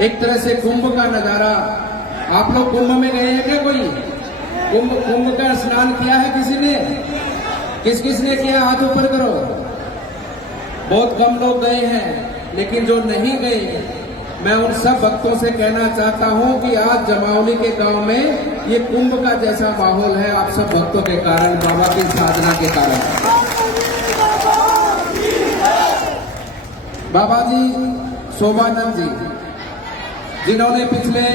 एक तरह से कुंभ का नजारा। आप लोग कुंभ में गए हैं क्या? कोई कुंभ का स्नान किया है किसी ने? किस किस ने किया? हाथ ऊपर करो। बहुत कम लोग गए हैं, लेकिन जो नहीं गए, मैं उन सब भक्तों से कहना चाहता हूं कि आज जमावली के गांव में ये कुंभ का जैसा माहौल है, आप सब भक्तों के कारण, बाबा की साधना के कारण। बाबा जी शोभानंद जी, जिन्होंने पिछले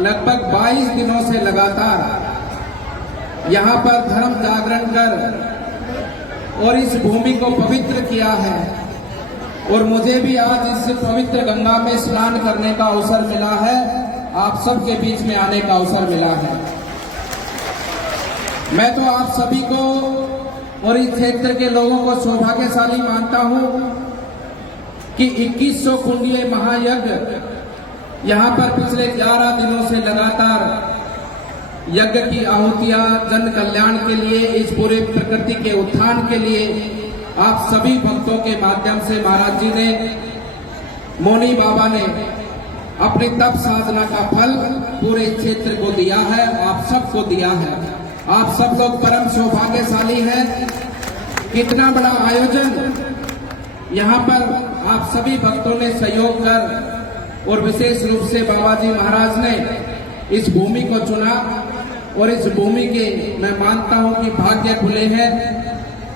लगभग 22 दिनों से लगातार यहाँ पर धर्म जागरण कर और इस भूमि को पवित्र किया है, और मुझे भी आज इस पवित्र गंगा में स्नान करने का अवसर मिला है, आप सबके बीच में आने का अवसर मिला है। मैं तो आप सभी को और इस क्षेत्र के लोगों को सौभाग्यशाली मानता हूं कि 2100 कुंडीय महायज्ञ यहाँ पर पिछले 11 दिनों से लगातार यज्ञ की आहुतियां जन कल्याण के लिए, इस पूरे प्रकृति के उत्थान के लिए आप सभी भक्तों के माध्यम से महाराज जी ने, मौनी बाबा ने अपनी तप साधना का फल पूरे क्षेत्र को दिया है, आप सबको दिया है। आप सब लोग परम सौभाग्यशाली हैं। कितना बड़ा आयोजन यहाँ पर आप सभी भक्तों ने सहयोग कर, और विशेष रूप से बाबा जी महाराज ने इस भूमि को चुना, और इस भूमि के मैं मानता हूं कि भाग्य खुले हैं,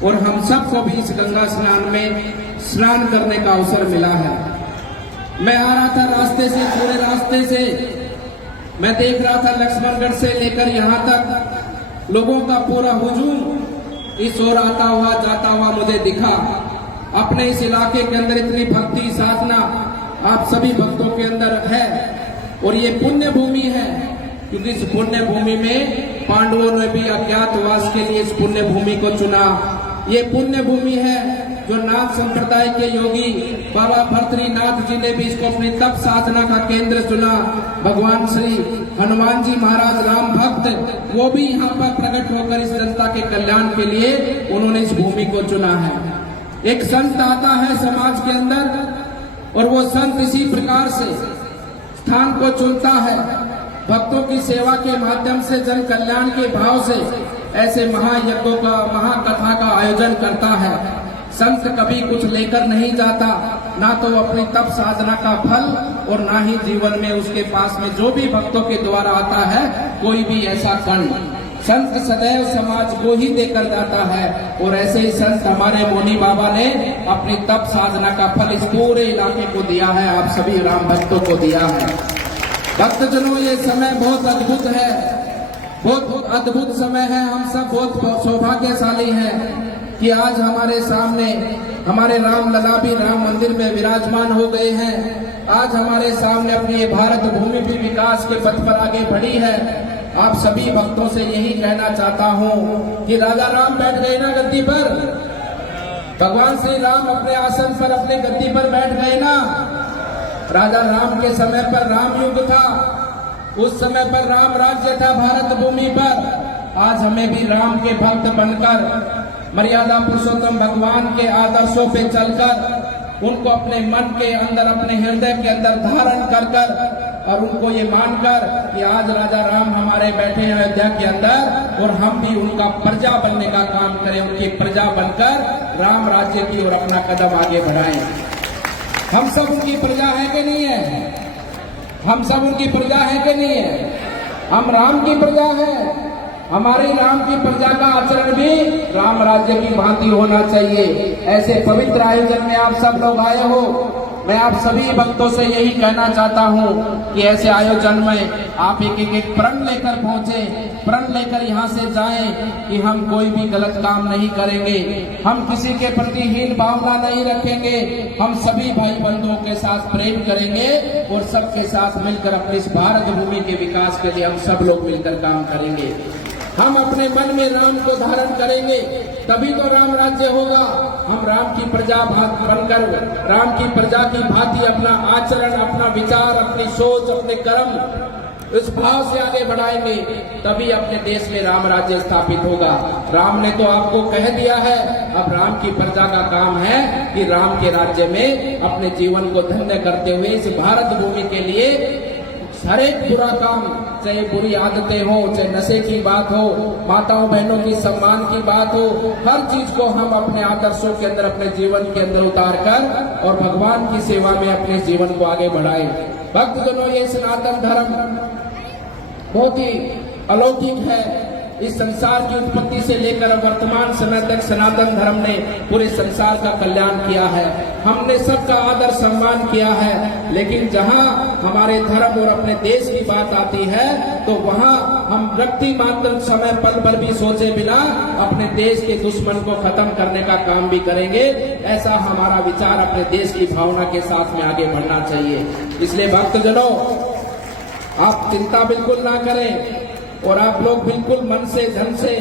और हम सबको भी इस गंगा स्नान में स्नान करने का अवसर मिला है। मैं आ रहा था रास्ते से, पूरे रास्ते से मैं देख रहा था लक्ष्मणगढ़ से लेकर यहाँ तक लोगों का पूरा हुजूम इस ओर आता हुआ जाता हुआ मुझे दिखा। अपने इस इलाके के अंदर इतनी भक्ति साधना आप सभी भक्तों के अंदर है, और ये पुण्य भूमि है, क्योंकि इस पुण्य भूमि में पांडवों ने भी अज्ञातवास के लिए इस पुण्य भूमि को चुना। ये पुण्य भूमि है जो नाथ संप्रदाय के योगी बाबा भर्तृनाथ जी ने भी इसको अपनी तप साधना का केंद्र चुना। भगवान श्री हनुमान जी महाराज राम भक्त, वो भी यहाँ पर प्रकट होकर इस जनता के कल्याण के लिए उन्होंने इस भूमि को चुना है। एक संत आता है समाज के अंदर, और वो संत इसी प्रकार से स्थान को चुनता है, भक्तों की सेवा के माध्यम से, जन कल्याण के भाव से ऐसे महायज्ञों का, महाकथा का आयोजन करता है। संत कभी कुछ लेकर नहीं जाता, ना तो अपनी तप साधना का फल, और ना ही जीवन में उसके पास में जो भी भक्तों के द्वारा आता है कोई भी ऐसा कण। संत सदैव समाज को ही देकर जाता है, और ऐसे ही संत हमारे मौनी बाबा ने अपनी तप साधना का फल इस पूरे इलाके को दिया है, आप सभी राम भक्तों को दिया है। भक्तजनों, ये समय बहुत अद्भुत है, बहुत अद्भुत समय है। हम सब बहुत सौभाग्यशाली हैं कि आज हमारे सामने हमारे राम लला भी राम मंदिर में विराजमान हो गए हैं। आज हमारे सामने अपनी ये भारत भूमि भी विकास के पथ पर आगे बढ़ी है। आप सभी भक्तों से यही कहना चाहता हूँ कि राजा राम बैठ गए ना गद्दी पर, भगवान श्री राम अपने आसन पर, अपने गद्दी पर बैठ गए ना। राजा राम के समय पर राम युग था, उस समय पर राम राज्य था भारत भूमि पर। आज हमें भी राम के भक्त बनकर, मर्यादा पुरुषोत्तम भगवान के आदर्शों पे चलकर, उनको अपने मन के अंदर, अपने हृदय के अंदर धारण कर कर, और उनको ये मानकर कि आज राजा राम हमारे बैठे हैं अयोध्या के अंदर, और हम भी उनका प्रजा बनने का काम करें, उनकी प्रजा बनकर राम राज्य की ओर अपना कदम आगे बढ़ाएं। हम सब उनकी प्रजा है कि नहीं है? हम सब उनकी प्रजा है कि नहीं है? हम राम की प्रजा है। हमारी राम की प्रजा का आचरण भी राम राज्य की भांति होना चाहिए। ऐसे पवित्र आयोजन में आप सब लोग आए हो, मैं आप सभी भक्तों से यही कहना चाहता हूँ कि ऐसे आयोजन में आप एक प्रण लेकर पहुंचे, प्रण लेकर यहाँ से जाएं कि हम कोई भी गलत काम नहीं करेंगे, हम किसी के प्रति हीन भावना नहीं रखेंगे, हम सभी भाई बंधुओं के साथ प्रेम करेंगे, और सबके साथ मिलकर अपनी इस भारत भूमि के विकास के लिए हम सब लोग मिलकर काम करेंगे। हम अपने मन में राम को धारण करेंगे, तभी तो राम राज्य होगा। हम राम की प्रजा बनकर, राम की प्रजा की भांति अपना आचरण, अपना विचार, अपनी सोच, अपने कर्म इस भाव से आगे बढ़ाएंगे तभी अपने देश में राम राज्य स्थापित होगा। राम ने तो आपको कह दिया है, अब राम की प्रजा का काम है कि राम के राज्य में अपने जीवन को धन्य करते हुए इस भारत भूमि के लिए हर एक बुरा काम, चाहे बुरी आदतें हो, चाहे नशे की बात हो, माताओं बहनों की सम्मान की बात हो, हर चीज को हम अपने आदर्शों के अंदर, अपने जीवन के अंदर उतार कर और भगवान की सेवा में अपने जीवन को आगे बढ़ाएं। भक्तजनों, ये सनातन धर्म बहुत ही अलौकिक है। इस संसार की उत्पत्ति से लेकर वर्तमान समय तक सनातन धर्म ने पूरे संसार का कल्याण किया है। हमने सबका आदर सम्मान किया है, लेकिन जहां हमारे धर्म और अपने देश की बात आती है तो वहां हम व्यक्ति मात्र समय पल भर भी सोचे बिना अपने देश के दुश्मन को खत्म करने का काम भी करेंगे। ऐसा हमारा विचार अपने देश की भावना के साथ में आगे बढ़ना चाहिए। इसलिए भक्तजनों, आप चिंता बिल्कुल ना करें और आप लोग बिल्कुल मन से, धन से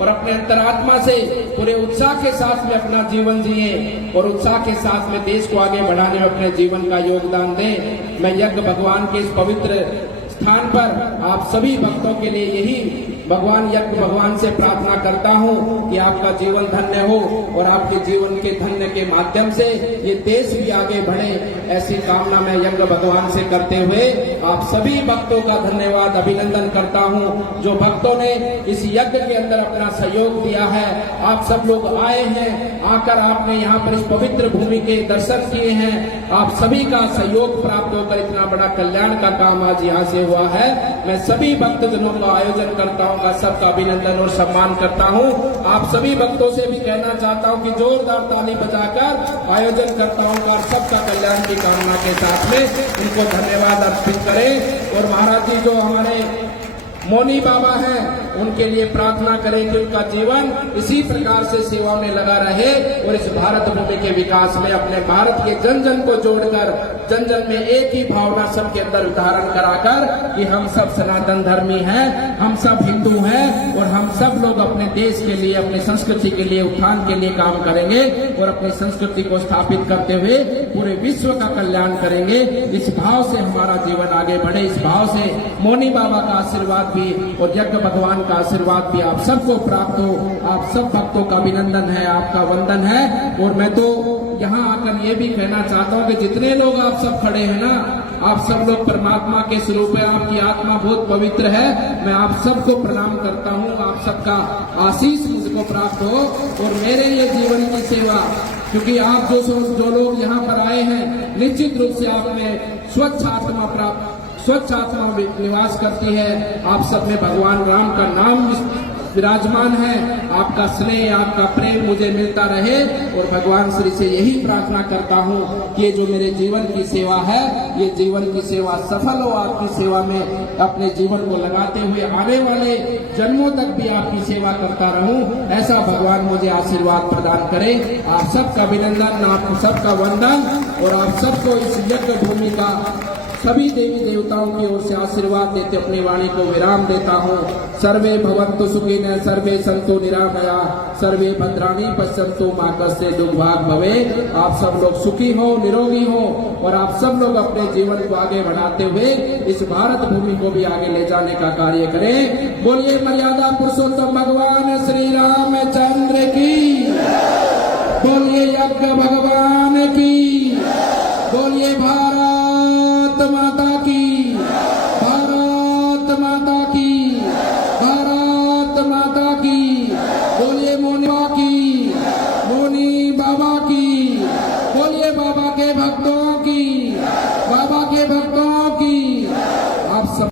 और अपने अंतरात्मा से पूरे उत्साह के साथ में अपना जीवन जिए और उत्साह के साथ में देश को आगे बढ़ाने में अपने जीवन का योगदान दें। मैं यज्ञ भगवान के इस पवित्र स्थान पर आप सभी भक्तों के लिए यही भगवान से प्रार्थना करता हूं कि आपका जीवन धन्य हो और आपके जीवन के धन्य के माध्यम से ये देश भी आगे बढ़े, ऐसी कामना मैं यज्ञ भगवान से करते हुए आप सभी भक्तों का धन्यवाद, अभिनंदन करता हूं। जो भक्तों ने इस यज्ञ के अंदर अपना सहयोग दिया है, आप सब लोग आए हैं, आकर आपने यहाँ पर इस पवित्र भूमि के दर्शन किए हैं, आप सभी का सहयोग प्राप्त होकर इतना बड़ा कल्याण का काम आज यहाँ से हुआ है। मैं सभी भक्तजनों का आयोजन करता हूँ, सबका अभिनंदन और सम्मान करता हूं। आप सभी भक्तों से भी कहना चाहता हूं कि जोरदार ताली बजाकर आयोजन करता हूं और सबका कल्याण की कामना के साथ में उनको धन्यवाद अर्पित करें। और महाराज जी जो हमारे मौनी बाबा हैं, उनके लिए प्रार्थना करें कि उनका जीवन इसी प्रकार से सेवा में लगा रहे और इस भारत भूमि के विकास में अपने भारत के जन जन को जोड़कर, जन जन में एक ही भावना सबके अंदर धारण कराकर कि हम सब सनातन धर्मी हैं, हम सब हिंदू हैं और हम सब लोग अपने देश के लिए, अपनी संस्कृति के लिए, उत्थान के लिए काम करेंगे और अपनी संस्कृति को स्थापित करते हुए पूरे विश्व का कल्याण करेंगे। इस भाव से हमारा जीवन आगे बढ़े, इस भाव से मौनी बाबा का आशीर्वाद भी और यज्ञ भगवान का आशीर्वाद भी आप सबको प्राप्त हो। आप सब भक्तों का अभिनंदन है, आपका वंदन है। और मैं तो यहाँ आकर ये भी कहना चाहता हूँ कि जितने लोग आप सब खड़े हैं ना, आप सब लोग परमात्मा के स्वरूप है, आपकी आत्मा बहुत पवित्र है। मैं आप सबको प्रणाम करता हूँ, आप सबका आशीष मुझको प्राप्त हो और मेरे ये जीवन की सेवा, क्योंकि आप जो लोग यहाँ पर आए हैं, निश्चित रूप से आप में स्वच्छ आत्मा निवास करती है। आप सब में भगवान राम का नाम विराजमान है। आपका स्नेह, आपका प्रेम मुझे मिलता रहे और भगवान श्री से यही प्रार्थना करता हूँ कि ये जो मेरे जीवन की सेवा है, ये जीवन की सेवा सफल हो। आपकी सेवा में अपने जीवन को लगाते हुए आने वाले जन्मों तक भी आपकी सेवा करता रहूं, ऐसा भगवान मुझे आशीर्वाद प्रदान करे। आप सबका अभिनंदन, आप सबका वंदन और आप सबको इस यज्ञ भूमि का सभी देवी देवताओं की ओर से आशीर्वाद देते अपनी वाणी को विराम देता हूँ। सर्वे भवन्तु सुखिनः, सर्वे सन्तु निरामया, सर्वे भद्राणि पश्यन्तु मा कश्चित् दुर्भाग् भवेत्। आप सब लोग सुखी हो, निरोगी हो और आप सब लोग अपने जीवन को आगे बढ़ाते हुए इस भारत भूमि को भी आगे ले जाने का कार्य करें। बोलिए मर्यादा पुरुषोत्तम भगवान श्री रामचंद्र की, बोलिए यज्ञ भगवान की, बोलिए भारत माता की, भारत माता की, भारत माता की, बोलिए मौनी बाबा की, बोलिए बाबा के भक्तों की, बाबा के भक्तों की। आप सब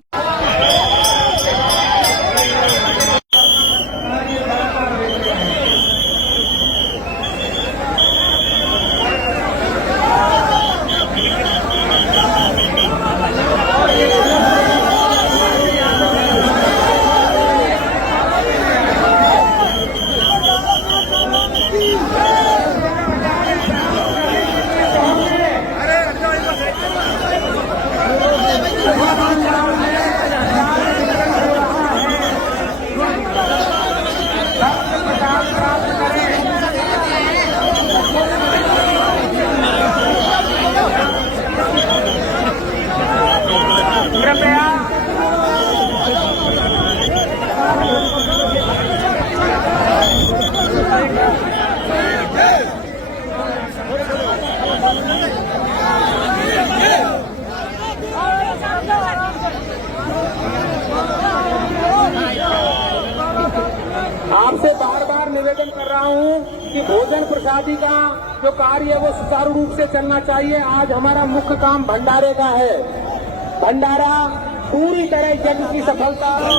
निवेदन कर रहा हूं कि भोजन प्रसादी का जो कार्य है वो सुचारू रूप से चलना चाहिए। आज हमारा मुख्य काम भंडारे का है। भंडारा पूरी तरह यज्ञ की सफलता हो।